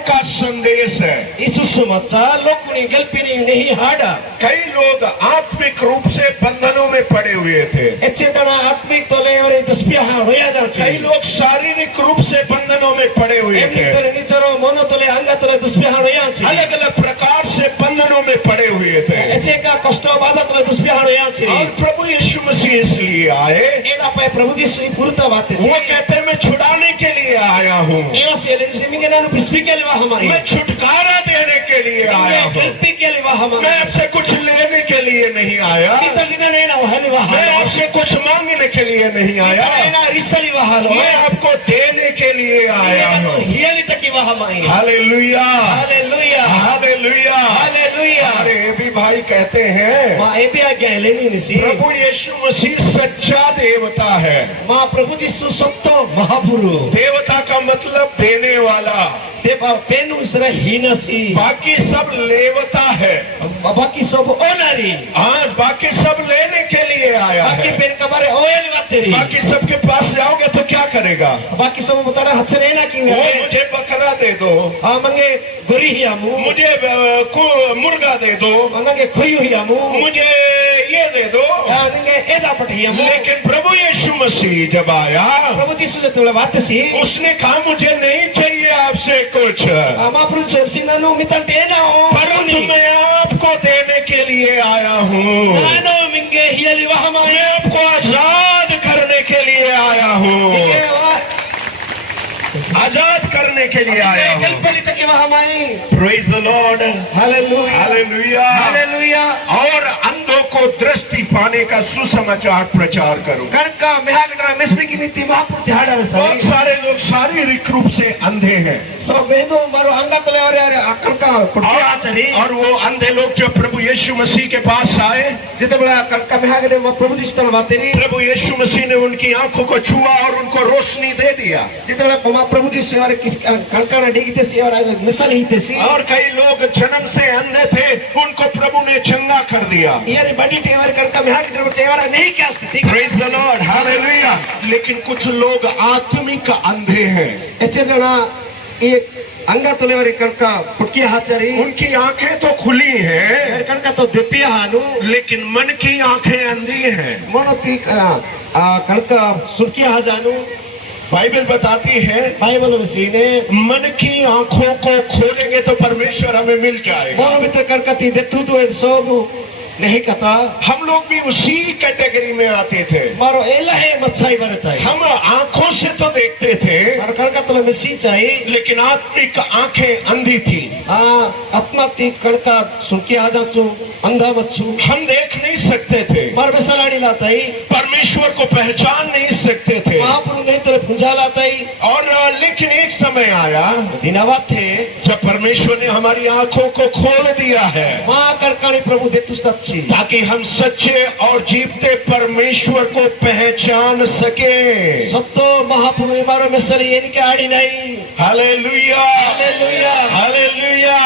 का संदेश है। कई लोग आत्मिक रूप से बंधनों में पड़े हुए थे। कई लोग शारीरिक रूप से बंधनों में पड़े हुए थे। अलग अलग प्रकार से बंधनों में पड़े हुए थे। और प्रभु यीशु मसीह इसलिए आए, वो कहते हैं मैं छुड़ाने के लिए आया हूँ, मैं छुटकारा देने के लिए आया हूँ, मैं आपसे कुछ लेने के लिए नहीं आया, मैं आपसे कुछ मांगने के लिए नहीं आया, मैं आपको देने के लिए आया हूँ। Hallelujah, hallelujah, hallelujah. अरे भी भाई कहते हैं प्रभु यीशु मसीह सच्चा देवता है। प्रभु जीसु सत्य महापुरुष, देवता का मतलब देने वाला, बाकी सब लेवता है, बाकी सब ओनरी, आज बाकी सब लेने के लिए आया है। बाकी सबके पास जाओगे तो क्या करेगा? बाकी सब बताना हाथ से लेना क्यों? मुझे बकरा दे दो, मंगे गोरी ही मुझे मुर्गा दे दो, मंगे खोई हुई मुझे ये दे दो। लेकिन प्रभु यीशु मसीह जब आया, प्रभु जीसु ने तुला बात सी, उसने कहा मुझे नहीं चाहिए आपसे कुछ, परंतु मैं आपको देने के लिए आया हूँ, मैं आपको आजाद करने के लिए आया हूँ, आजाद करने के लिए आया हूँ। Praise the Lord, hallelujah, hallelujah, hallelujah. और अंधों को दृष्टि पाने का सुसमाचार प्रचार करो। बहुत सारे लोग शारीरिक रूप से अंधे हैं, और वो अंधे लोग जो प्रभु यीशु मसीह के पास आए, प्रभु यीशु मसीह ने उनकी आंखों को छुआ और उनको रोशनी दे दिया। प्रभु जी सेवा मिसल ही थे। और कई लोग जन्म से अंधे थे, उनको प्रभु ने चंगा कर दिया। Praise the Lord, hallelujah. लेकिन कुछ लोग आत्मिक अंधे हैं। अंगा तलेवारी कणका पुटकी हाचारी, उनकी आंखें तो खुली हैं, कणका तो दिप्या हानु, लेकिन मन की आंखें अंधी हैं। मोनोती कणका सुर्किया हाजानु। बाइबल बताती है, बाइबल ने मन की आंखों को खोलेंगे तो परमेश्वर हमें मिल जाएगा। मोनो मित्र कणका ती देखतु तो सब नहीं कहता। हम लोग भी उसी कैटेगरी में आते थे। मारो एला है मच्छाई बरता है। हम आंखों से तो देखते थे, कणका तो मिसी चाहिए, लेकिन आत्मिक आंखें अंधी थी। आत्मा ती कणका सुर्किया हाजाचू, अंधा बच्चू, हम देख नहीं सकते थे, पर बेसलाड़ी लाता ही, परमेश्वर को पहचान नहीं सकते थे, महापुरुष नहीं तो पूजा लाता ही। और लेकिन एक समय आया, दिनावा थे, जब परमेश्वर ने हमारी आंखों को खोल दिया है, माँ कणकानी प्रभु देतुस्तात, ताकि हम सच्चे और जीवते परमेश्वर को पहचान सके। सत्तो महापुरुष मारो में सर ये नहीं आड़ी नहीं। Hallelujah, hallelujah, hallelujah.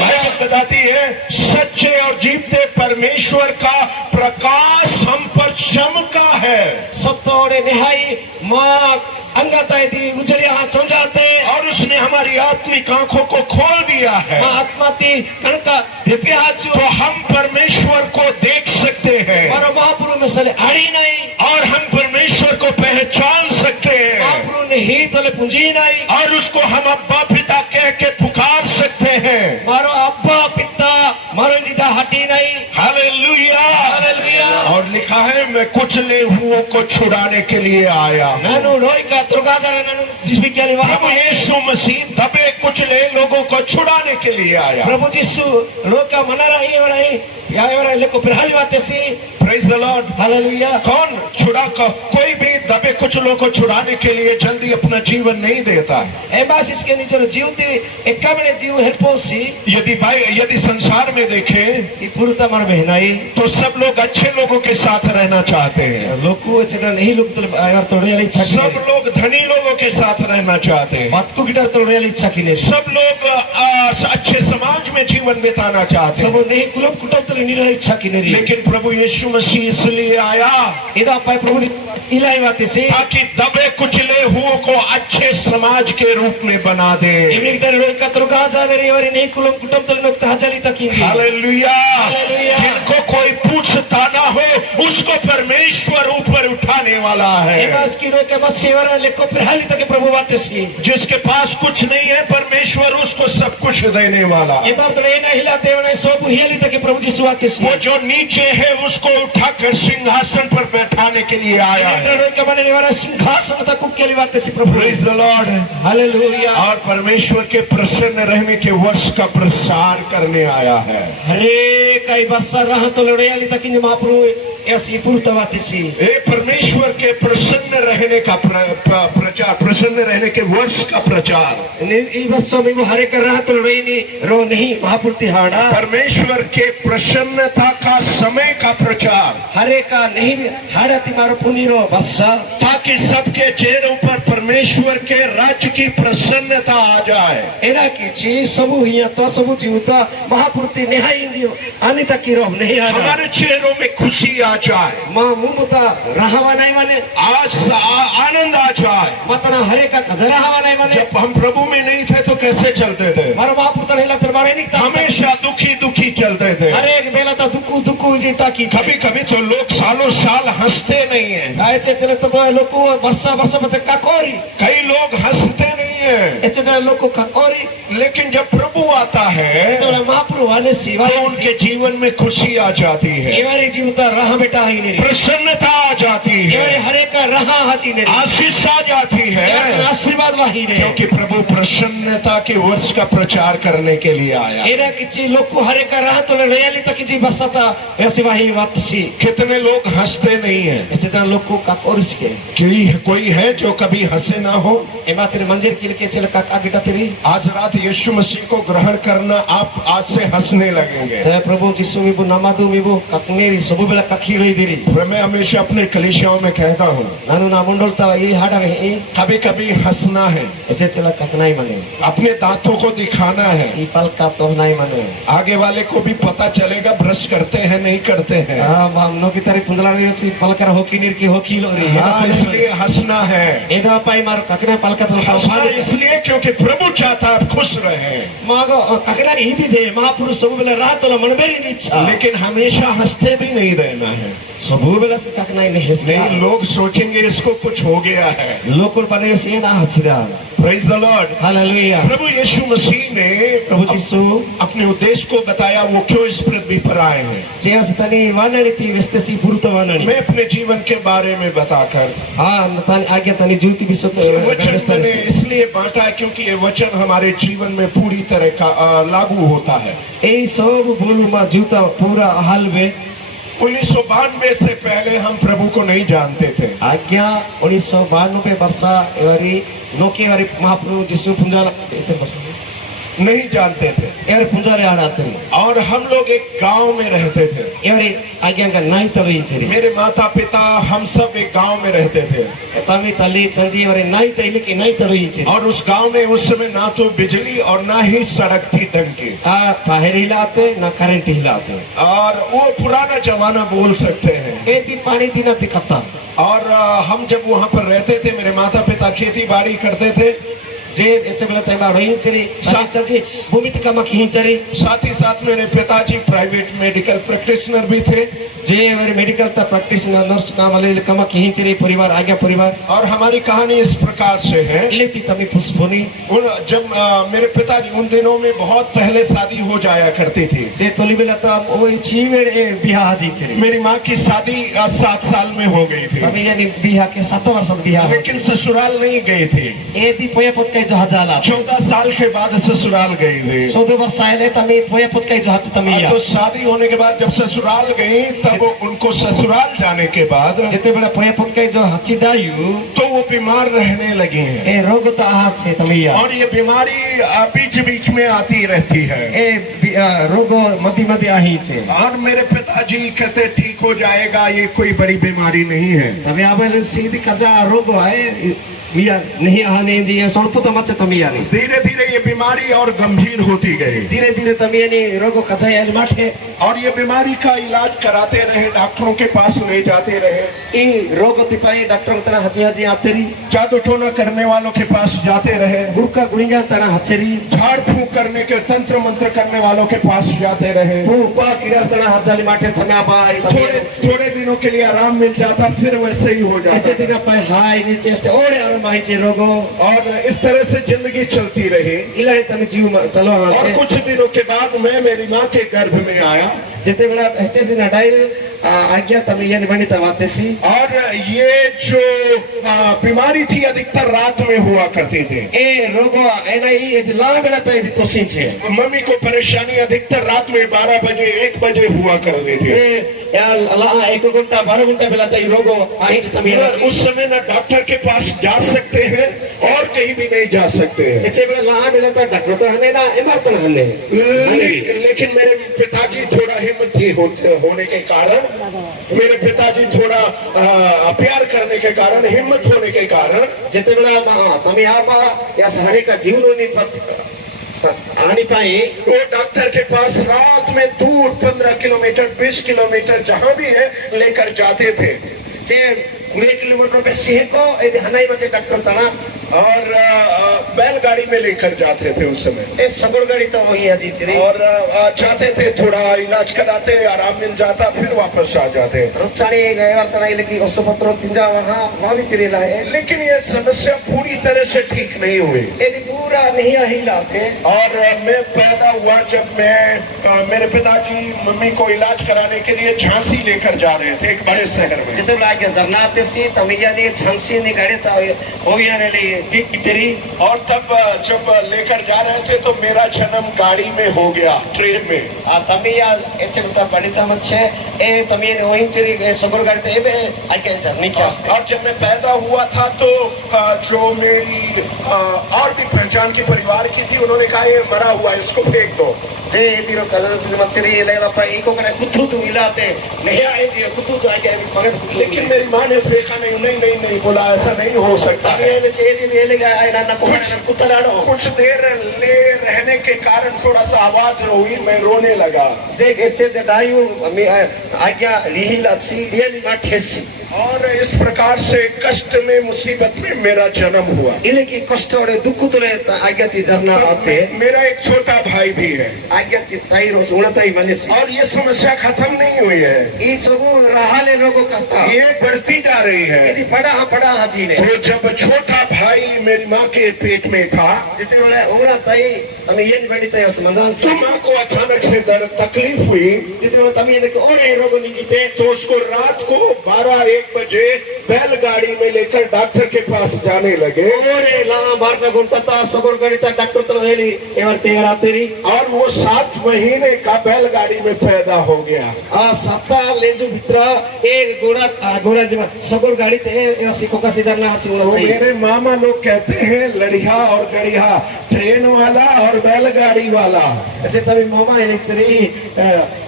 बाइबल बताती है सच्चे और जीवते परमेश्वर का प्रकाश हम पर चमका है। सत्तोड़े निहाई माँ अंगाताई थी उजड़िया हाथ सो जाते, और उसने हमारी आत्मिक आंखों को खोल दिया है। आत्मा थी कणका दिव्य हाथ, तो हम परमेश्वर को देख सकते हैं, और महापुरुष में सर आड़ी नहीं, और हम परमेश्वर को पहचान सकते हैं। महापुरुष ने ही तले पूंजी नहीं, और उसको हम अब्बा पिता कह के पुकार सकते हैं। मारो अब्बा पिता मारो दीदा हटी नहीं। Hallelujah, hallelujah. और लिखा है मैं कुचले हुओं को छुड़ाने के लिए आया। प्रभु यीशु मसीह दबे कुचले लोगों को छुड़ाने के लिए आया। प्रभु यीशु रोका मना रही है प्रेज द लॉर्ड, हालेलुया। कौन छुड़ा को, कोई भी दबे कुचलों को छुड़ाने के लिए जल्दी अपना जीवन नहीं देता है। इसके नीचे जीवती एक जीव हेल्पोसी। यदि संसार में देखें पूर्णता मन बहनाई, तो सब लोग अच्छे लोगों के साथ रहना चाहते हैं। नहीं लोग सब लोग धनी लोगों के साथ रहना चाहते हैं। बात को गिटार तोड़ने वाली इच्छा की नहीं। सब लोग अच्छे समाज में जीवन बिताना चाहते हैं। सब नहीं कुलम कुटम तो नहीं इच्छा की नहीं। लेकिन प्रभु यीशु मसीह इसलिए आया प्रभु इलाई बातें से, ताकि दबे कुचले हुओं को अच्छे समाज के रूप में बना दे। Hazaneri ori ni kulum kutum tul nuk tahajali takingi. Hallelujah. Hallelujah. जिनको कोई पूछता ना हो उसको परमेश्वर ऊपर उठाने वाला है। Emas kiro ke mas sevara lekko perhali take Prabhu bateski. जिसके पास कुछ नहीं है परमेश्वर उसको सब कुछ देने वाला। Ebar trena hila devane sobu hili take Prabhu Jisu bateski. वो जो नीचे है उसको उठाकर सिंहासन पर बैठाने के लिए आया है। Trena ke mane nevara singhasan takuk keli batesi Prabhu. Praise the Lord. Hallelujah. और परमेश्वर के प्रसन्न रहने के वर्ष का प्रसार करने आया है। Hare kai basa raha to loreali takingi Mahaprabhu esi purta batesi. ये परमेश्वर के प्रसन्न रहने का प्रचार, प्रसन्न रहने के वर्ष का प्रचार, I basa mi hare ka raha to loreini ro nahi Mahapurti hada. परमेश्वर के प्रसन्नता का समय का प्रचार, Hare ka nahi hada ti maro puniro basa. ताकि सबके चेहरों पर परमेश्वर के राज्य की प्रसन्नता आ जाए। Era ki chi sabu hiya to sabu jiuta Mahapurti nehai indio anita ki ro nahi hada. हमारे चेहरों में खुशी आ जाए, Ma mumuta rahawa nahi mane. आज आनंद आ जाए। Matana hare ka kazara hawa nahi mane. जब हम प्रभु में नहीं थे तो कैसे चलते थे? Maro Mahapurta hila termare nikta. हमेशा दुखी दुखी चलते थे। हर एक बेला तो दुखु दुखु जीता की कभी कभी तो लोग सालों साल हंसते नहीं है। ऐसे चले तो लोग वर्षा वर्षा में काकोरी कई लोग हंसते नहीं है, ऐसे चले लोग को काकोरी लेकिन जब प्रभु आता है तो महाप्रभु वाले सेवा तो उनके जीवन में खुशी आ जाती है, एवारी जीवता राह बेटा ही नहीं प्रसन्नता आ जाती एवारी है, हरे का राह हाजी नहीं आशीष आ जाती है, आशीर्वाद वाही नहीं क्योंकि प्रभु प्रसन्नता के वर्ष का प्रचार करने के लिए आया। एरा किसी लोग को हरे का राह तो रेयली तक जी बसता ऐसे वाही बात सी कितने लोग हंसते नहीं है? ऐसे तरह लोग को काकोर के कोई है जो कभी हंसे ना हो? एमा तेरे मंदिर के लिए चले काका गिटा तेरी आज रात यीशु मसीह को ग्रहण करना, आप आज से हंसने लगेंगे। ते प्रभु जिसु मिबु नमादु मिबु ककनेरी सब बेला कखी रही देरी मैं हमेशा अपने कलीसियाओं में कहता हूँ नानु ना मंडलता ये हाडा है कभी कभी हंसना है, ऐसे चला ककनाई मने अपने दांतों को दिखाना है, ई पल का तो नहीं मने आगे वाले को भी पता चलेगा ब्रश करते हैं नहीं करते हैं। हां हम नो की तारी पुंदला रे छी पल कर होकी निर की होकी लोरी हाँ, इसलिए हंसना है। एदा पाई मार ककने पल का तो हंसना इसलिए क्योंकि प्रभु चाहता है आप खुश रहे, मागो ककना ही दी जे महापुरुष सब बेला रात तो मन बेरी इच्छा लेकिन हमेशा हंसते भी नहीं रहना है। सब बेला से ककनाई नहीं नहीं, लोग सोचेंगे इसको कुछ हो गया है। लोकुल बने से ना हछरा प्रेज द लॉर्ड। हालेलुया। प्रभु यीशु मसीह ने प्रभु यीशु अपने उद्देश्य को बताया, वो क्यों इस पृथ्वी पर आए हैं। जेस तनी वानड़ी थी विस्तसी पुरतो वानड़ी मैं अपने जीवन के बारे में बताकर हां तनी आगे तनी ज्योति विश्व वचन मैंने इसलिए बांटा है क्योंकि ये वचन हमारे जीवन में पूरी तरह का लागू होता है। ए सब बोलू मा जीवता पूरा हाल में 1992 से पहले हम प्रभु को नहीं जानते थे। आज्ञा 1992 वर्षा एवरी नोके वारी महाप्रभु जिसु पुंजाला नहीं जानते थे एवरी पुंजारे आड़ाते और हम लोग एक गांव में रहते थे। एवरी आज्ञा का नहीं तभी चली मेरे माता पिता हम सब एक गांव में रहते थे तभी तली चंजी एवरी नहीं तली की नहीं तभी चली और उस गांव में उस समय ना तो बिजली और ना ही सड़क थी ढंग की। बाहर हिलाते ना करंट हिलाते और वो पुराना जमाना बोल सकते हैं। ए दिन पानी दिन दिखता और हम जब वहाँ पर रहते थे मेरे माता पिता खेती बाड़ी करते थे। जे ऐसे बोला तैमा रही चली चली भूमि का मखी चली। साथ ही साथ मेरे पिताजी प्राइवेट मेडिकल प्रैक्टिशनर भी थे। जे मेरे मेडिकल का प्रैक्टिशनर नर्स काम वाले कमा की चली परिवार आज्ञा परिवार। और हमारी कहानी इस प्रकार से है। लेती तभी पुष्पोनी जब मेरे पिताजी उन दिनों में बहुत पहले शादी हो जाया करती थी। जे तोली बेला तो वो छी में बियाह जी चली। मेरी माँ की शादी 7 साल में हो गई थी। अभी यानी बियाह के 7 वर्ष बियाह लेकिन ससुराल नहीं गई थी। ए दी पोया पुत का जो हजाला 14 साल के बाद ससुराल गई थी। 14 वर्ष आए तमी पोया पुत का जो हज तमी तो शादी होने के बाद जब ससुराल गई तब उनको ससुराल जाने के बाद जितने बड़ा पोया पुत का जो हची दायु तो वो बीमार रहने लगे हैं। ए रोग तो हाथ से तमी और ये बीमारी बीच बीच में आती रहती है। ए रोग मध्य मध्य आही छे। और मेरे पिताजी कहते ठीक हो जाएगा, ये कोई बड़ी बीमारी नहीं है। तभी आप सीधी कजा रोग आए मिया नहीं आने जी स्वल्प तो मत तमिया नहीं धीरे धीरे ये बीमारी और गंभीर होती गई। धीरे धीरे तमिया नहीं रोगो कथा याद माठे और ये बीमारी का इलाज कराते रहे, डॉक्टरों के पास ले जाते रहे। ई रोग तिपाई डॉक्टर तरह हजी हजी आतेरी जादू टोना करने वालों के पास जाते रहे। गुरका गुड़िया तरह हचेरी झाड़ फूक करने के तंत्र मंत्र करने वालों के पास जाते रहे। पा कीड़ा तरह हजाली माठे थम्या बाई थोड़े थोड़े दिनों के लिए आराम मिल जाता, फिर वैसे ही हो जाता। ऐसे दिन पे हाई नीचे ओड़े आराम माही चे रोगो और इस तरह से जिंदगी चलती रही। इलाही तमे जीव चलो और कुछ दिनों के बाद मैं मेरी माँ के गर्भ में आया। जिते बड़ा ऐसे दिन हटाई आज्ञा तमे ये बनी तवाते सी। और ये जो बीमारी थी अधिकतर रात में हुआ करती थी। ए रोगो एना ही ला बेला तो यदि तोसी छे मम्मी को परेशानी अधिकतर रात में 12 बजे 1 बजे हुआ करती थी। या ला 1 घंटा 12 घंटा बेला तो रोगो आही तमे उस समय ना डॉक्टर के पास जा सकते हैं और कहीं भी नहीं जा सकते हैं। ऐसे बेला ला बेला तो डॉक्टर तो हने ना इमारत हने लेकिन मेरे पिताजी थोड़ा हिम्मती होने के कारण, मेरे पिताजी थोड़ा प्यार करने के कारण, हिम्मत होने के कारण जिते बेला तमे आपा या सहारे का जीवन नहीं आनी पाई वो डॉक्टर के पास रात में दूर 15 किलोमीटर 20 किलोमीटर जहां भी है लेकर जाते थे। जे 20 किलोमीटर पे सीको यदि हनाई बचे डॉक्टर तना और बैलगाड़ी में लेकर जाते थे उस समय। ए सगुड़ गाड़ी तो वही है जी और जाते थे, थोड़ा इलाज कराते, आराम मिल जाता, फिर वापस आ जाते। रुचानी गए वार्ता लेकिन उस पत्रों तिंजा वहां भी तिरे लाए। लेकिन ये समस्या पूरी तरह से ठीक नहीं हुई। यदि पूरा नहीं हिलाते। और मैं पैदा हुआ जब मैं मेरे पिताजी मम्मी को इलाज कराने के लिए झांसी लेकर जा रहे थे, एक बड़े शहर में। जितने लागे जरनाते सी तमिया ने झांसी ने गाड़ी था होया ने लिए तेरी। और तब जब लेकर जा रहे थे तो मेरा जन्म गाड़ी में हो गया, ट्रेन में। तमिया ऐसे बड़ीता मत छे ए तमिया ने वहीं तेरी सगुड़ गाड़ी थे बे आके जर्नी क्या। और जब मैं पैदा हुआ था तो जो मेरी और भी पहचान की परिवार की थी, उन्होंने कहा ये मरा हुआ है, इसको फेंक दो। जे दिरो कलर मचरी लेला पर इको करे कुत्तू तू मिलाते नहीं आए जी कुत्तू तो आके मगर। लेकिन मेरी माँ ने फेंका नहीं, नहीं नहीं नहीं बोला, ऐसा नहीं हो सकता। कुछ देर ले रहने के कारण थोड़ा सा आवाज हुई, मैं रोने लगा। और इस प्रकार से कष्ट में मुसीबत में मेरा जन्म हुआ। इलेकी कष्ट और दुख तो आज्ञा ती जरना आते। मेरा एक छोटा भाई भी है। आज्ञा की ताई रोज उड़ताई मने से। और ये समस्या खत्म नहीं हुई है। ये सब रहाले लोगों का ये बढ़ती जा रही है। यदि बड़ा हाजी ने तो जब छोटा भाई मेरी माँ के पेट में था, जितने उड़ताई हमें ये बड़ी ताई समझान तो माँ को अचानक से दर्द तकलीफ हुई। जितने तमिया ने और रोग नहीं कीते तो उसको रात को 12-1 बजे बैलगाड़ी में लेकर डॉक्टर के पास जाने लगे। और वो 7 महीने का बैलगाड़ी में पैदा हो गया। मेरे मामा लोग कहते हैं लड़िया और गड़िया, ट्रेन वाला और बैलगाड़ी वाला। मामा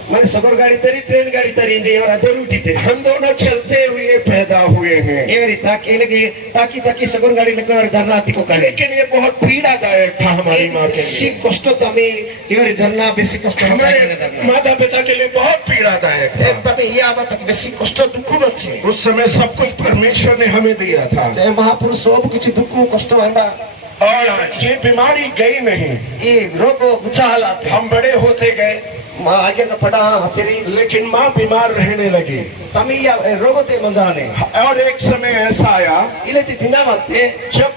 मैंने सगुड़ गाड़ी तरी ट्रेन गाड़ी तरी और अधूरी थी। हम दोनों चलते हुए पैदा हुए हैं। ताकि ताकि सगुड़ गाड़ी लेकर झरना को करे। लेकिन ये बहुत पीड़ादायक था हमारी माँ के लिए। कष्ट तमें झरना बेसी कष्ट हमारे माता पिता के लिए बहुत पीड़ादायक था। तब ये आवाज बेसी कष्ट दुख बचे। उस समय सब कुछ परमेश्वर ने हमें दिया था। महापुरुष सब किसी दुख कष्ट है। और ये बीमारी गई नहीं, ये रोग ऊंचा हालात। हम बड़े होते गए, आगे न पड़ा हचेरी। लेकिन माँ बीमार रहने लगी। तमिया रोगते मंजाने। और एक समय ऐसा आया इलेती दिना मते जब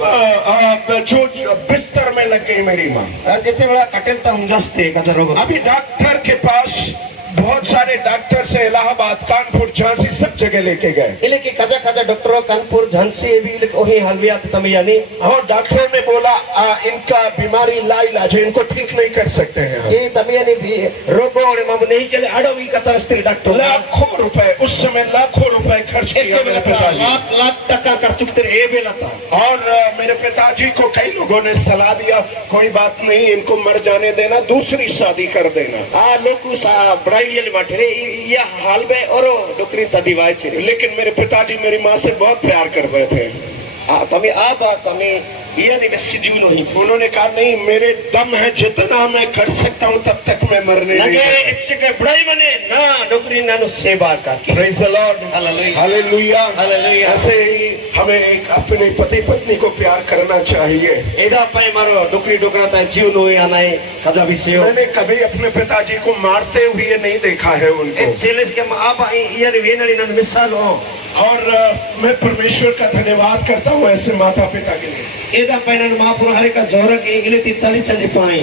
जो बिस्तर में लग गई मेरी माँ। जितने बड़ा कटेलता मुंजास्ते का रोग। अभी डॉक्टर के पास बहुत सारे डॉक्टर से इलाहाबाद, कानपुर, झांसी सब जगह लेके गए। इले के कजा डॉक्टरों कानपुर झांसी भी वही हलविया तमिया नहीं। और डॉक्टर ने बोला इनका बीमारी लाइलाज है, इनको ठीक नहीं कर सकते हैं। ये तमिया ने भी रोगो और मम नहीं के लिए अड़वी का तरस्ती डॉक्टर लाखों रुपए, उस समय लाखों रुपए खर्च किया मेरे पिताजी। लाख टका कर चुकते ये बेला था। और मेरे पिताजी को कई लोगों ने सलाह दिया, कोई बात नहीं, इनको मर जाने देना, दूसरी शादी कर देना। लोग ये हाल में और डॉक्टरी तदीवाय। लेकिन मेरे पिताजी मेरी माँ से बहुत प्यार करते थे। तमी आप तमी ये नहीं बेसी जीव नहीं। उन्होंने कहा नहीं, मेरे दम है, जितना मैं कर सकता हूँ तब तक मैं मरने नहीं लगे इच्छे के बड़ाई बने ना नौकरी ना सेवा का। Praise the Lord, hallelujah, hallelujah. ऐसे ही हमें एक अपने पति पत्नी को प्यार करना चाहिए। एदा पाए मारो नौकरी डोकरा ता जीव नो या नहीं कदा विषय। मैंने कभी अपने पिताजी को मारते हुए नहीं देखा है उनको। चेलेस के आप ये वेनड़ी ना मिसाल हो। और मैं परमेश्वर का धन्यवाद करता हूँ ऐसे माता पिता के लिए। एदा पाए ना महापुरुष हरे का जोर के इलेती तली चली पाई।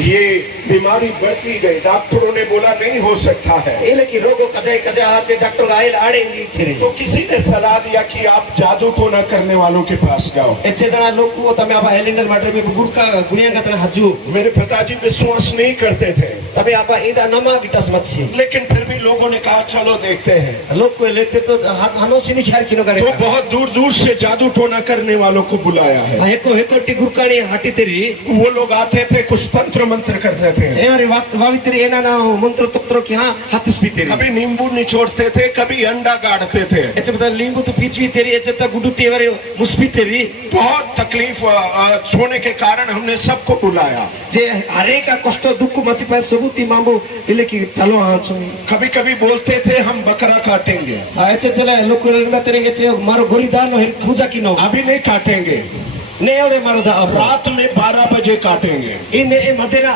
ये बीमारी बढ़ती गई, डॉक्टरों ने बोला नहीं हो सकता है। इले की रोगो कजे कजे आते डॉक्टर आयल आड़े नहीं छिरे। तो किसी ने सलाह दिया कि आप जादू टोना करने वालों के पास जाओ। ऐसे जना लोग को तमे आप हेलिंडर माटे में गुड़का गुड़िया का तरह हजू। मेरे पिताजी विश्वास नहीं करते थे, तबे आप एदा नमा विटस मत छी। लेकिन फिर भी लोगों ने कहा चलो देखते हैं। लोग को लेते तो हनो सिनी ख्याल किनो करे। तो बहुत दूर दूर से जादू टोना करने वालों को बुलाया है। एको एको टी गुड़कानी हाटी तेरी वो लोग आते थे, कुछ तंत्र मंत्र करते थे। एवरी वावित्री एना ना मंत्र तंत्र की हां हाथ स्पीते कभी नींबू निचोड़ते थे, कभी अंडा गाड़ते थे। ऐसे बता लींबू तो पीछवी तेरी ऐसे तो गुडू तेवरे मुस्पी तेरी। बहुत तकलीफ होने के कारण हमने सबको बुलाया। जे हरे का कष्ट दुख मची पाए सबूती मांगो इले की चलो हां सुन। कभी कभी बोलते थे हम बकरा काटेंगे। ऐसे चले लोग में तेरे के मारो गोली दान हो पूजा की नो। अभी नहीं काटेंगे, नहीं मारो दा रात में 12 बजे काटेंगे। इन मदेरा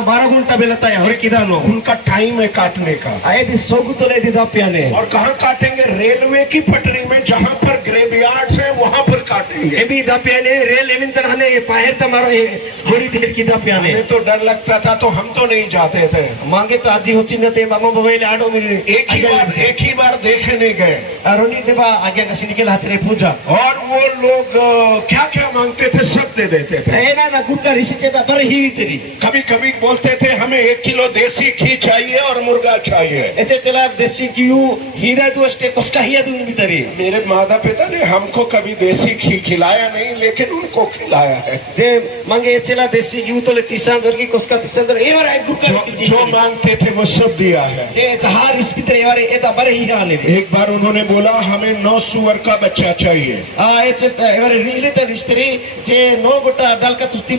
12 घंटा बेलता है हरे किदा नो। उनका टाइम है काटने का। आए दी सोगु तो ले दी दापियाने। और कहाँ काटेंगे? रेलवे की पटरी में, जहाँ पर ग्रेवयार्ड्स है वहाँ पर काटेंगे। ये भी दापियाने रेल एविन तरहने बाहर तमारो गोली देर की दापियाने। हमें तो डर लगता था तो हम तो नहीं जाते थे। मांगे तो आजी होची न थे मामो बवेले आडो में एक ही बार देखने गए। अरुणी देवा आगे का सिनिकल हाचरे पूजा। और वो लोग क्या क्या मांगते थे सब दे देते थे। ना ना गुड़का ऋषि चेता पर ही तेरी। कभी कभी बोलते थे हमें 1 किलो देसी घी चाहिए और मुर्गा चाहिए। ऐसे चला देसी घी हीरा तो अस्टे कसका हिया दूंगी तेरी। मेरे माता पिता ने हमको कभी देसी घी खिलाया नहीं, लेकिन उनको खिलाया है। जे मांगे चला देसी घी तो ले तीसरा दर की कसका तीसरा दर ए बार गुड़का जो मांगते थे वो सब दिया है। जे जहार इस पितर ए बार ए ता बरे ही हाले। एक बार उन्होंने बोला हमें 9 सुअर का बच्चा चाहिए। ऐसे ए बार रीले तो रिश्तेरी जे 9 गोटा डाल का तुस्ती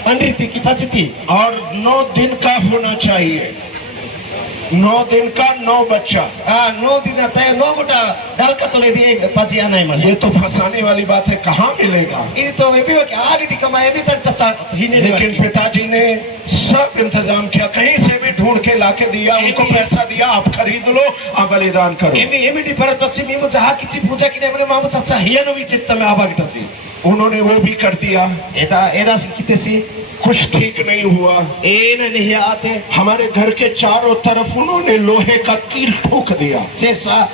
पंडित थी की फांसी थी। और 9 दिन का होना चाहिए। 9 दिन का 9 बच्चा। 9 दिन आता है 9 गोटा डाल का तो ले दिए पाजी आना है। ये तो फंसाने वाली बात है, कहाँ मिलेगा? ये तो वे भी आगे थी कमाए भी तर चचा ही नहीं। लेकिन पिताजी ने सब इंतजाम किया, कहीं से भी ढूंढ के लाके दिया, उनको पैसा दिया, आप खरीद लो, आप बलिदान करो। एमी पर चची मीमु जहाँ किसी पूजा की ने मामू चचा हिया नो भी चित्त में आबाग तसी। उन्होंने वो भी कर दिया। एदा किते सी कुछ ठीक नहीं हुआ। नहीं आते। हमारे घर के चारों तरफ उन्होंने लोहे का कील ठोक दिया।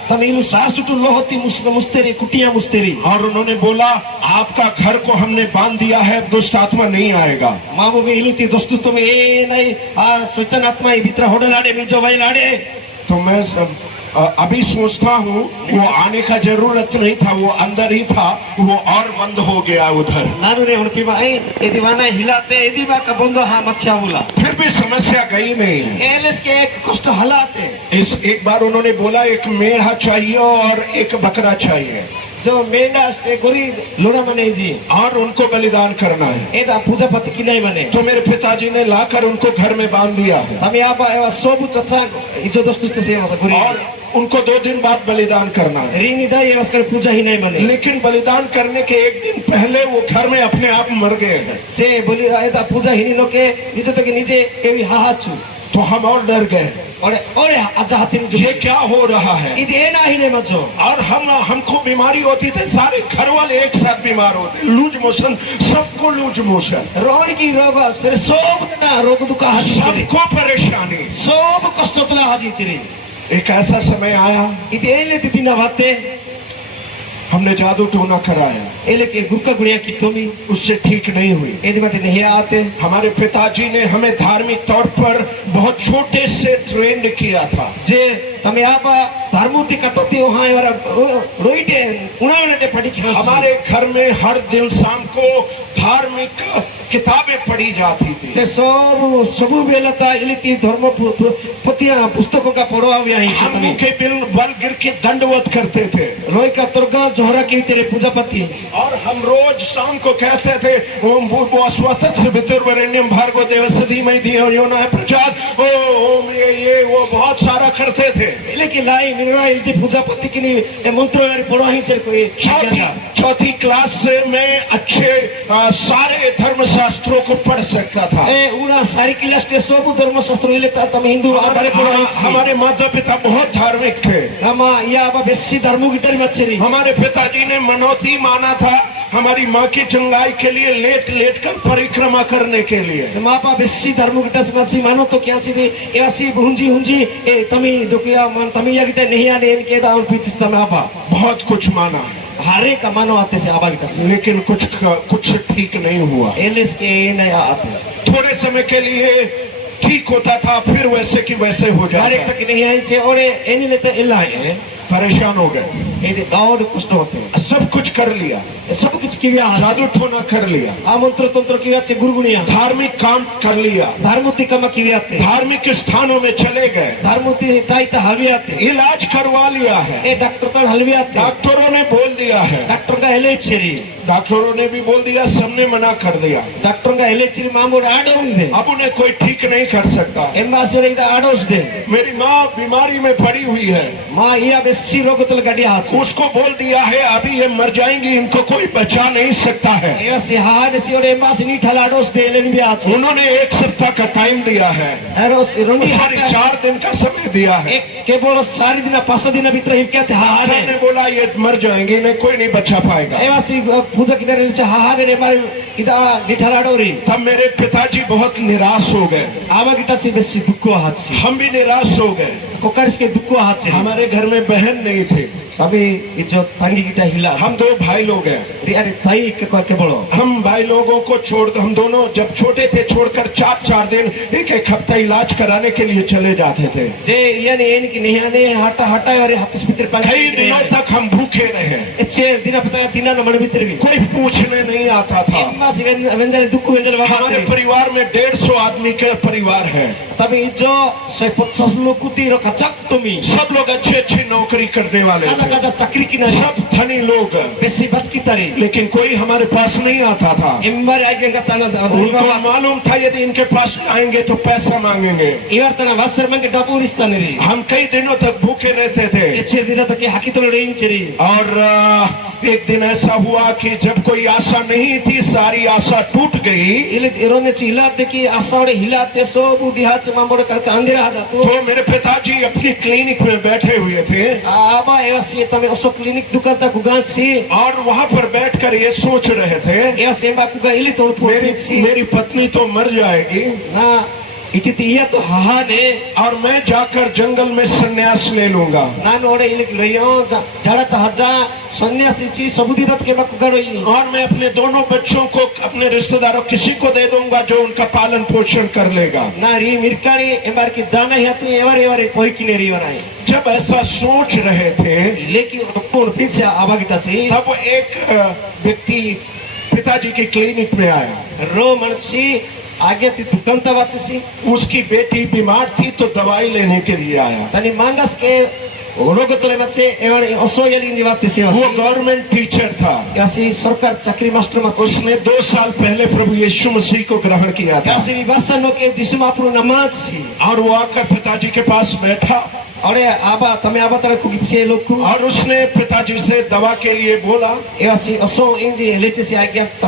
तमिलु सासुटु लोहती मुस्तेरी कुटिया मुस्तेरी। और उन्होंने बोला आपका घर को हमने बांध दिया है, दुष्ट आत्मा नहीं आएगा। मामू में इलुती दोस्तु तुम ए नहीं शैतान आत्मा ही भीतर होड़े लाड़े मिजो भाई लाड़े। तो मैं अभी सोचता हूँ वो आने का जरूरत नहीं था, वो अंदर ही था, वो और बंद हो गया उधर। नानू ने उनकी माँ ये दीवाना हिलाते ये दीवा का बंदो हाँ मच्छा बोला। फिर भी समस्या गई नहीं। एलएस के एक कुछ हलाते। एक बार उन्होंने बोला एक मेढ़ा चाहिए और एक बकरा चाहिए। जो मेंढा गोरी लोड़ा मने जी और उनको बलिदान करना है। एदा पूजा पति की नहीं बने। तो मेरे पिताजी ने लाकर उनको घर में बांध दिया है। हम यहाँ पर सब चचा जो दोस्तों से और उनको 2 दिन बाद बलिदान करना है। रिंग इधर ये बस पूजा ही नहीं बने। लेकिन बलिदान करने के 1 दिन पहले वो घर में अपने आप मर गए हैं। जे बोली एदा पूजा ही नहीं लोके नीचे तक नीचे केवी हाहाचू। तो हम और डर गए। और अच्छा हाथी ये क्या हो रहा है? इधे ना ही नहीं मचो। और हमको बीमारी होती थी, सारे घर वाले एक साथ बीमार होते, लूज मोशन, सबको लूज मोशन, रोड की रोग सब ना रोग दुखा सबको परेशानी, सब कष्ट तला हाजी चिरी। एक ऐसा समय आया इधे लेती थी ना बातें, हमने जादू टोना कराया। एले के गुक्का गुड़िया की तुमी उससे ठीक नहीं हुई। एदी बातें नहीं आते। हमारे पिताजी ने हमें धार्मिक तौर पर बहुत छोटे से ट्रेंड किया था। जे તમે આ ધર્મોથી કથાથી વહાં એવા રોઈટે ઉણાવણે પડી ગયો हमारे घर में हर दिन शाम को धार्मिक किताबें पढ़ी जाती थी। તે सबु बेलता इलिति धर्म पतिया पुस्तकों का पढ़वा हुआ हम मुखे बल गिर के दंडवत करते थे। रोई का तुर्गा जोहरा की तेरे पूजा पति और हम रोज शाम को कहते थे ओम भूर्भुवः स्वः वितुर्वरेण्यं भर्गो देवस्य धीमहि धियो यो नः प्रचोदयात्। ओम ये वो बहुत सारा करते थे। लेकिन लाई निरा इलिति पूजा पति की नहीं मंत्र यार पढ़वा ही से कोई चौथी क्लास से मैं अच्छे सारे धर्म शास्त्रों को पढ़ सकता था। उड़ा सारी क्लास के सब धर्म शास्त्र लेता तम हिंदू हमारे माता पिता बहुत धार्मिक थे। हम या बेसी धर्म की मच्छरी हमारे पिताजी ने मनौती माना था हमारी माँ की चंगाई के लिए लेट लेट कर परिक्रमा करने के लिए। माँ बाप बेसी धर्म की मानो तो क्या सीधे ऐसी हुंजी हुंजी तमी दुखिया मन तमी या किते नहीं आने इनके दाव पीछे तमापा बहुत कुछ माना हारे का मानो आते से आबादी का लेकिन कुछ ठीक नहीं हुआ। एलिस के नया आते थोड़े समय के लिए ठीक होता था फिर वैसे की वैसे हो जाए तक नहीं आई छे और एनी लेते इल्ला है परेशान हो गए। और कुछ होते सब कुछ कर लिया सब कुछ किया जादू टोना कर लिया आमंत्र तंत्र किया से गुरगुनिया धार्मिक काम कर लिया धर्मोती कम किया धार्मिक स्थानों में चले गए धर्मोती ताई हलवियाते इलाज करवा लिया है। ए डॉक्टर तो हलवियाते डॉक्टरों ने बोल दिया है डॉक्टर का एलेचरी डॉक्टरों ने भी बोल दिया सबने मना कर दिया डॉक्टर का एलेचरी मामूर आडोस दे अब उन्हें कोई ठीक नहीं कर सकता। एम्बासी आडोस दे मेरी माँ बीमारी में पड़ी हुई है माँ यह बेसी रोग तो गड़िया उसको बोल दिया है अभी ये मर जाएंगी इनको कोई बचा नहीं सकता है। उन्होंने 1 सप्ताह का टाइम दिया है 4 दिन का समय दिया है। केवल सारी दिन 5 दिन भीतर ने बोला ये मर जाएंगे इन्हें कोई नहीं बचा पाएगा। पूजा तब मेरे पिताजी बहुत निराश हो गए हम भी निराश हो गए। हमारे घर में बहन नहीं थी अभी इज्जत तंगी गिटा हिला हम 2 भाई लोग हैं। अरे ताई के बड़ो हम भाई लोगों को छोड़ हम दोनों जब छोटे थे छोड़कर 4 दिन एक हफ्ता इलाज कराने के लिए चले जाते थे। जे यानी इनकी निहाने हटा हटा और हाथ भीतर कई दिनों तक हम भूखे रहे। अच्छे दिन पता 3 नंबर भीतर भी कोई पूछने नहीं आता था। हमारे परिवार में 150 आदमी का परिवार है। तभी जो 150 लोग कुती रो कचक तुमी सब लोग अच्छी नौकरी करने वाले थे। चक्री की सब धनी लोग बेसी बद की तरी लेकिन कोई हमारे पास नहीं आता था। उनको मालूम था यदि इनके पास आएंगे तो पैसा मांगेंगे। हम कई दिनों तक भूखे रहते थे। और एक दिन ऐसा हुआ कि जब कोई आशा नहीं थी सारी आशा टूट गई। तो मेरे पिताजी अपनी क्लिनिक में बैठे हुए थे और वहाँ पर बैठकर ये सोच रहे थे मेरी पत्नी तो मर जाएगी तो और मैं जाकर जंगल में संन्यास ले लूंगा। और मैं अपने दोनों बच्चों को अपने रिश्तेदारों किसी को दे दूंगा जो उनका पालन पोषण कर लेगा। जब ऐसा सोच रहे थे लेकिन तब एक व्यक्ति पिताजी की क्लिनिक में आया। रो मनसी आगे उसकी बेटी बीमार थी तो दवाई लेने के लिए आया। मांगस के वो गवर्नमेंट टीचर था सरकार चाकरी मास्टर उसने 2 साल पहले प्रभु यीशु मसीह को ग्रहण किया था। और वो आकर पिताजी के पास बैठा अरे आबा तमे आबा तरह को किसी लोग को और उसने पिताजी से दवा के लिए बोला।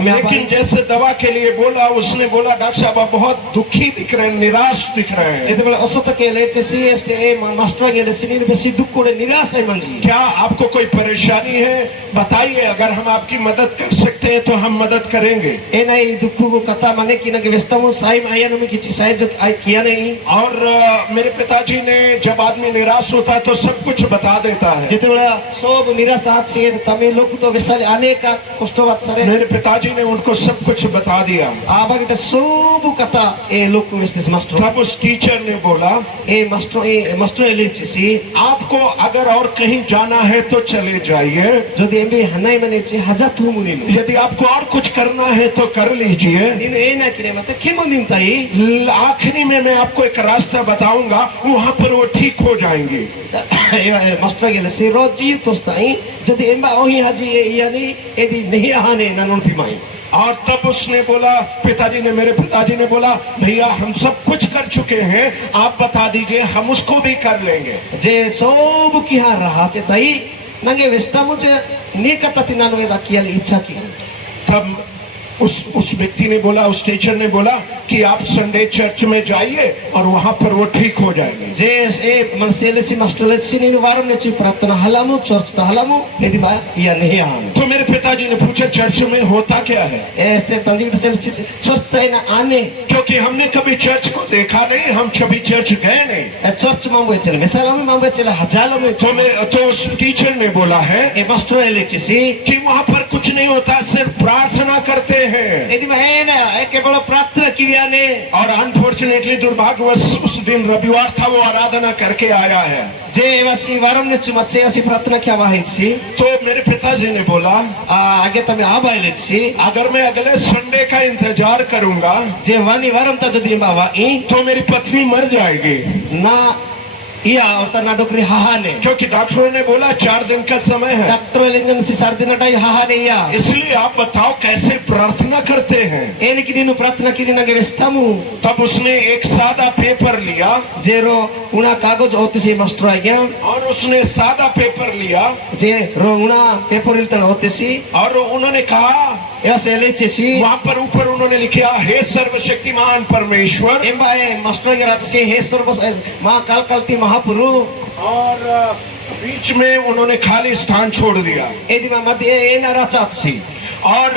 लेकिन जैसे दवा के लिए बोला उसने बोला डॉक्टर साहब आप बहुत दुखी दिख रहे हैं निराश दिख रहे हैं। क्या आपको कोई परेशानी है बताइए अगर हम आपकी मदद कर सकते हैं तो हम मदद करेंगे। किया नहीं और मेरे पिताजी ने जब आदमी निराश होता है तो सब कुछ बता देता है। ଯେତେବେଳେ ସବୁ ନିରାଶ ଅଛି ତମେ ଲୋକ ତ ବିଶାଲ ଅନେକ କଷ୍ଟ ବାତ୍ସରେ मेरे पिताजी ने उनको सब कुछ बता दिया। ଆବାଗିଟା ସବୁ କଥା ଏ ଲୋକ ବିଶେଷ ମାଷ୍ଟର तब उस टीचर ने बोला, ଏ ମାଷ୍ଟର ଏଲିଛି आपको अगर और कहीं जाना है तो चले जाइए, ଯଦି ଏବେ ହାନାଇ ମାନେ ହାଜା ତୁ ମୁନି यदि आपको और कुछ करना है तो कर लीजिए। ನೀನು ಏನಾಕಿರೆ ಮತ್ತೆ ಕೆಮ್ಮು ನಿಂತಾಯಿ आखिरी में मैं आपको एक रास्ता बताऊंगा, वहां पर वो ठीक हो जाएंगे। ମାଷ୍ଟର ଗେଲେ ସେ ରୋଜି ତୋସ୍ତାଇ ଯଦି ଏମ୍ବା ଓହି ହାଜି यानी यदि नहीं आने नानों पिमाई। और तब उसने बोला, पिताजी ने, मेरे पिताजी ने बोला, भैया हम सब कुछ कर चुके हैं, आप बता दीजिए, हम उसको भी कर लेंगे। जे सब किया रहा चे ताई नंगे वेस्ता मुझे नी कता तिनानो एदा किया इच्छा की। तब उस व्यक्ति ने बोला, उस टीचर ने बोला कि आप संडे चर्च में जाइए और वहां पर वो ठीक हो जाएंगे। जे ए मनसेलेसी मास्टरलेसी ने वारम ने ची प्रार्थना हलामु चर्च ता हलामु यदि बा या नहीं आने। तो मेरे पिताजी ने पूछा, चर्च में होता क्या है? ऐसे तंजीट से चर्च ता ना आने, क्योंकि हमने कभी चर्च को देखा नहीं, हम कभी चर्च गए नहीं। चर्च मांबे चले मिसाल में मांबे चले हजारों में तो उस टीचर ने बोला है ए मास्टर एलेची कि वहां पर कुछ नहीं होता, सिर्फ प्रार्थना करते हैं। यदि मैं ना केवल प्रार्थना की ने और अनफॉर्चुनेटली दुर्भाग्यवश उस दिन रविवार था, वो आराधना करके आया है। जे वसी वारम ने चुमचे वसी प्रार्थना क्या वाही सी। तो मेरे पिताजी ने बोला, आगे तमे आ बाइले सी अगर मैं अगले संडे का इंतजार करूंगा जे वानी वारम ता जदी बावा ई तो मेरी पत्नी मर जाएगी ना या और ता ना डॉक्टर हाहाने, क्योंकि डॉक्टरों ने बोला 4 दिन का समय है। डॉक्टर लिंगन सी 4 दिन टाई हाहाने या। इसलिए आप बताओ कैसे प्रार्थना करते हैं? एन की दिन प्रार्थना की दिन आगे व्यस्तमु। तब उसने एक सादा पेपर लिया, जेरो उना कागज होते से मास्टर आ गया, और उसने सादा पेपर लिया जे रो उना पेपर इल्तन होते सी, और उन्होंने कहा, ऐसे लेचे सी वहां पर ऊपर उन्होंने लिखा, हे सर्वशक्तिमान परमेश्वर। एम्बाए मास्टर के रात से हे सर्व मां काल कालती महापुरु, और बीच में उन्होंने खाली स्थान छोड़ दिया। एदी मध्य ए ना राचात सी, और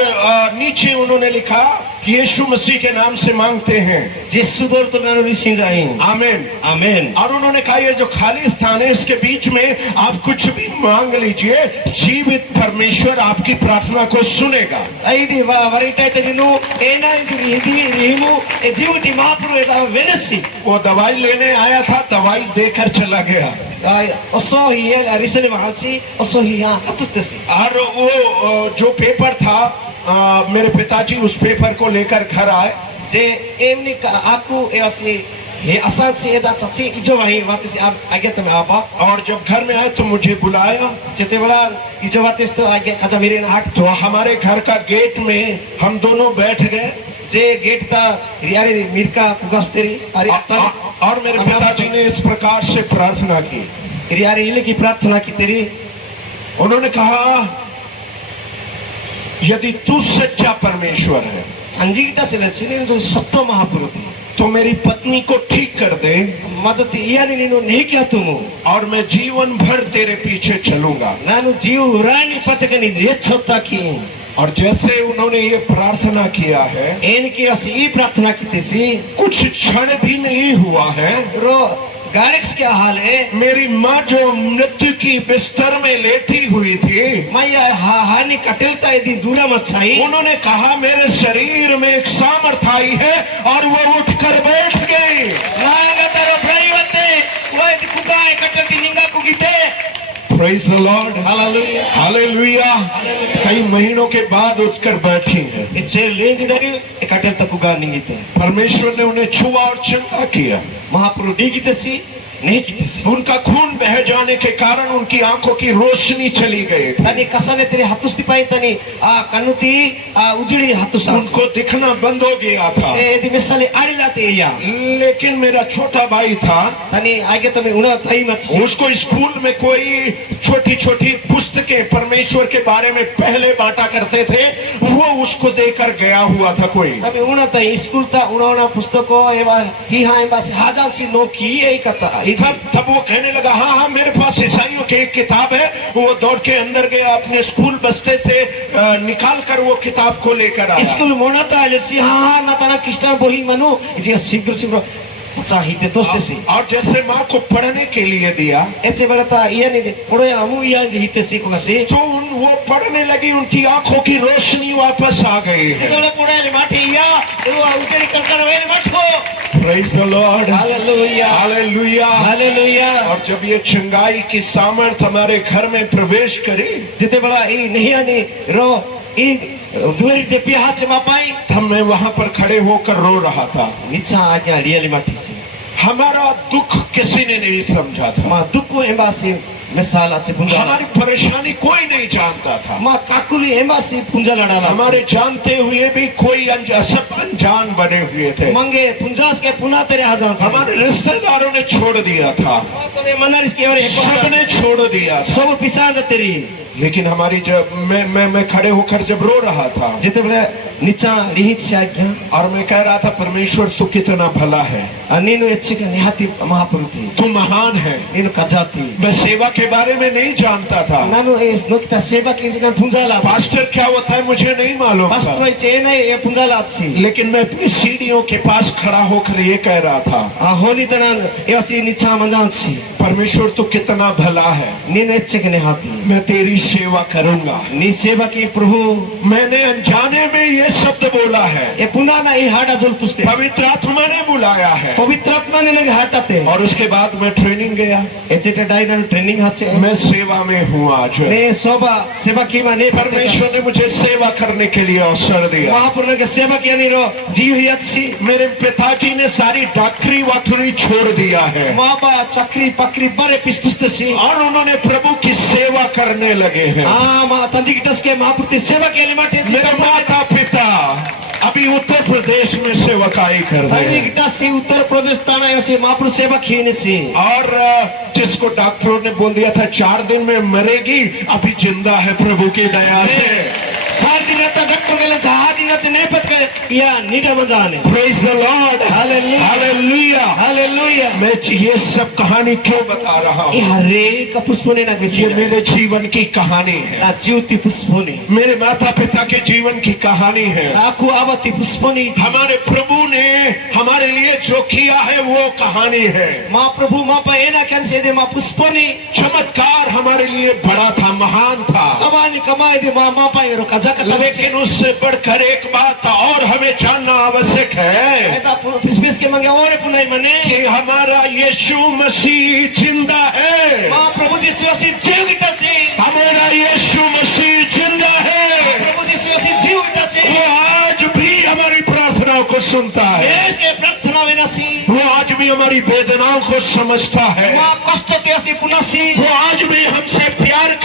नीचे उन्होंने लिखा कि यीशु मसीह के नाम से मांगते हैं, जिसु दौर तो नानो रिसिंग रही आमीन आमीन। और उन्होंने कहा, ये जो खाली स्थान है इसके बीच में आप कुछ भी मांग लीजिए, जीवित परमेश्वर आपकी प्रार्थना को सुनेगा। ऐदी वरिटाइते दिनु एना इदी रिमु ए जीवटी महापुरु एदा वेनसी। वो दवाई लेने आया था, दवाई देकर चला गया। ओसो ही रिसले महासी ओसो ही हां कतस्तेसी। और वो जो पेपर था, मेरे पिताजी उस पेपर को लेकर घर आए। जे एमनी आपको एवासी ये असा से एदा सच्ची इजो वही वातिस आप आगे तमे आपा। और जब घर में आए तो मुझे बुलाया, जते बड़ा इजो वातिस तो आगे आजा मेरे हाट तो हमारे घर का गेट में हम दोनों बैठ गए। जे गेट ता यारे मिरका कुगस्तेरी अरे और मेरे पिताजी ने इस प्रकार से प्रार्थना की, यारे इले की प्रार्थना की तेरी। उन्होंने कहा, यदि तू सच्चा परमेश्वर है, संजीता से लक्षण तो सत्य महापुरु तो मेरी पत्नी को ठीक कर दे, मदद यानी नीनो नहीं क्या तुम, और मैं जीवन भर तेरे पीछे चलूंगा। नानु जीव रानी पतकनी ये छत्ता की। और जैसे उन्होंने ये प्रार्थना किया है, इनकी ऐसी प्रार्थना की थी, कुछ क्षण भी नहीं हुआ है, रो गैलेक्स क्या हाल है। मेरी माँ जो मृत्यु की बिस्तर में लेटी हुई थी, मैं हानि कटिलता यदि दूरा मत छाई, उन्होंने कहा मेरे शरीर में एक सामर्थ आई है, और वो उठकर बैठ गई। Praise the Lord, hallelujah hallelujah. कई महीनों के बाद उठकर बैठी है। इच्छे लेंज दरी कटिल तक उगा नहीं थे। परमेश्वर ने उन्हें छुआ और चंगा किया। महापुरु डी की तसी नहीं की तसी, उनका खून बह जाने के कारण उनकी आंखों की रोशनी चली गई। तनी कसने तेरे हतुस्ती पाई तनी कनुती उजड़ी हतुस उनको दिखना बंद हो गया था। यदि मिसाले आड़ी लाते या, लेकिन मेरा छोटा भाई था, तनी आगे तुम्हें उन्हें थई मत, उसको स्कूल में कोई छोटी छोटी पुस्तकें परमेश्वर के बारे में पहले बांटा करते थे, वो उसको देकर गया हुआ था कोई। तभी उन्हें तो स्कूल था उन्होंने पुस्तकों एवं ही हाँ बस हजार सी नो की यही कथा। तब वो कहने लगा, हाँ हाँ मेरे पास ईसाइयों की एक किताब है। वो दौड़ के अंदर गया, अपने स्कूल बस्ते से निकाल कर वो किताब को लेकर आया। स्कूल मोना था हाँ हाँ ना तना कृष्ण बोली मनु जी शीघ्र शीघ्र pecah hite tostesi. और जैसे माँ को पढ़ने के लिए दिया Ece berata iya ni pore amu iya je hite si ko kasi. तो वो पढ़ने लगी, उनकी आंखों की रोशनी वापस आ गई है। Kita pore ni mati iya, itu ukeri karkar we matho. Praise the Lord. Hallelujah. Hallelujah. Hallelujah. और जब ये चंगाई की सामर्थ हमारे घर में प्रवेश करी Jite bala I niya ni ro I dueri de piha che mapai. तब मैं वहां पर खड़े होकर रो रहा था। Nicha aja really mati si. हमारा दुख किसी ने नहीं समझा था, Ma dukku embasi mesala che punjala. हमारी परेशानी कोई नहीं जानता था। Ma kakuli embasi punjala dala. हमारे जानते हुए भी कोई सब अनजान बने हुए थे। Mange punjas ke puna tere hajan. हमारे रिश्तेदारों ने छोड़ दिया था, Ma tone manaris ke ore सबने छोड़ दिया था। सब पिसा jateri. लेकिन हमारी जब मैं खड़े होकर जब रो रहा था Jite bala nicha lihit se agya. और मैं कह रहा था परमेश्वर तू कितना भला है, Aninu etchika nihati mahapuruti. तू महान है। Ninu kajati. मैं सेवा के बारे में नहीं जानता था, Nanu es nokta seba ki jikan punjala. Pastor क्या होता है मुझे नहीं मालूम था, Pastor chene e punjala atsi. लेकिन मैं अपनी सीढ़ियों के पास खड़ा होकर ये कह रहा था Holi tanan evasi nicha manjansi. परमेश्वर तू कितना भला है, Ninu etchika nihati. मैं तेरी सेवा करूंगा। Ni seba ki prabhu. मैंने अनजाने में ये शब्द बोला है, E punana I hada jol tuste. पवित्र आत्मा ने बुलाया है। पवित्र आत्मा ने लगे हटाते और उसके बाद मैं ट्रेनिंग गया, एचेटे डाइनल ट्रेनिंग हाचे मैं सेवा में हूँ आज। ने सोबा सेवा की माने परमेश्वर ने मुझे सेवा करने के लिए अवसर दिया। महापुर के सेवा की नहीं रो जीव ही अच्छी मेरे पिताजी ने सारी डॉक्टरी वाक्टरी छोड़ दिया है माँ बा चक्री पकरी बड़े पिस्तुस्ते सी और उन्होंने प्रभु की सेवा करने लगे हैं। हाँ माँ तंजी की टस के महापुर की सेवा के लिए माटे मेरे माता पिता अभी उत्तर प्रदेश में सेवकाई कर रहे तंजी की हैं टस सी उत्तर प्रदेश ताना ऐसे महापुर सेवा की नहीं सी और जिसको डॉक्टरों ने बोल दिया था 4 दिन में मरेगी, अभी जिंदा है प्रभु की दया से। 7 दिन तक डॉक्टर के लिए जहाज दिन तक नहीं पत के या निडा मजाने Praise the Lord. Hallelujah Hallelujah. Hallelujah मैं ये सब कहानी क्यों बता रहा ये हूँ? हरे का पुष्पोने ना किसी ये मेरे जीवन की कहानी है, ना ज्योति पुष्पोने मेरे माता पिता के जीवन की कहानी है। आखु आवती पुष्पोनी हमारे प्रभु ने हमारे लिए जो किया है वो कहानी है। माँ प्रभु माँ पहना क्या से दे माँ पुष्पोनी चमत्कार हमारे लिए बड़ा था, महान था, कमानी कमाई दे माँ माँ पाए रो कजा का लेकिन उससे बढ़कर एक बात और हमें जानना आवश्यक है ऐसा पिस के मंगे और पुनाई मने कि हमारा यीशु मसीह जिंदा है। माँ प्रभु जी से जीव गिटा से हमारा यीशु मसीह जिंदा है, प्रभु जी से जीव गिटा से वो आज भी हमारी प्रार्थनाओं को सुनता है, देश के प्रार्थना में नसी वो आज भी हमारी वेदनाओं को समझता है, माँ कष्ट ते असी पुनसी वो आज भी हमसे प्यार